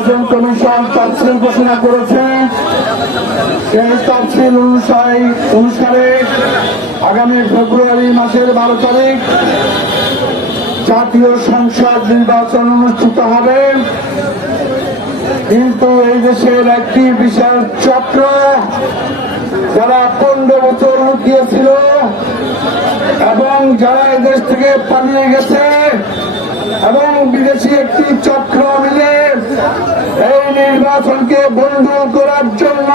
নির্বাচন কমিশন তফসিল ঘোষণা করেছে। সেই তফসিল অনুসারে আগামী ফেব্রুয়ারি মাসের 12 তারিখ জাতীয় সংসদ নির্বাচন অনুষ্ঠিত হবে। কিন্তু এই দেশের একটি বিশাল চক্র যারা 15 বছর লুকিয়েছিল এবং যারা এদেশ থেকে পালিয়ে গেছে এবং বিদেশি একটি চক্র মিলে এই নির্বাচনকে বন্ধ করার জন্য,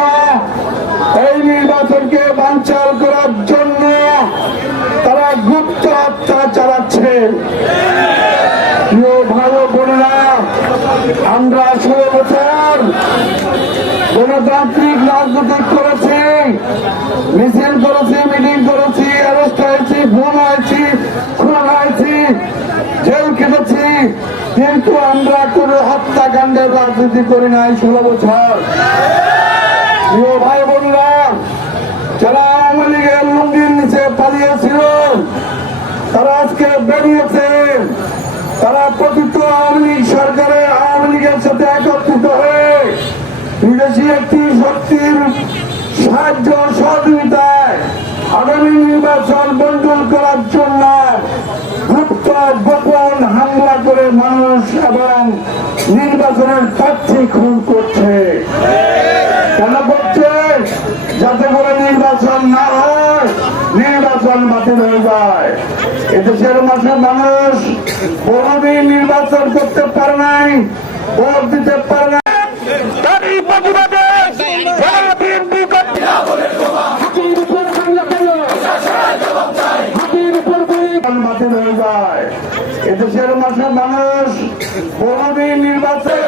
এই নির্বাচনকে বানচাল করার জন্য তারা গুপ্ত হত্যা চালাচ্ছে। প্রিয় ভাই ও বোনেরা, আমরা 16 বছর গণতান্ত্রিক রাজনীতি করেছি, মিছিল করেছি, মিটিং করেছি, অ্যারেস্ট হয়েছি, খুন হয়েছি, জেল কেটেছি, কিন্তু আমরা কোন হত্যাকাণ্ডের রাজনীতি করি নাই 16 বছর। প্রিয় ভাই বোনেরা, যারা আওয়ামী লীগের লুঙ্গির নিচে পালিয়েছিল তারা আজকে বেরিয়েছে। তারা প্রকৃত আওয়ামী লীগ সরকারের আওয়ামী লীগের সাথে একত্রিত হয়ে বিদেশি একটি শক্তির সাহায্য সহযোগিতায় আগামী নির্বাচন বন্ধ করার জন্য গুপ্ত গোপন হামলা করে মানুষ এবং নির্বাচনের প্রার্থী খুন করছে। কেন করছে? যাতে করে নির্বাচন না হয়, নির্বাচন বাতিল হয়ে যায়। এদেশের মানুষ কোনদিন নির্বাচন করতে পারে নাই, ভোট দিতে পারে না। তারই প্রতিবাদে বাতিল হয়ে যায়। এদেশের মানুষ কোনদিন নির্বাচন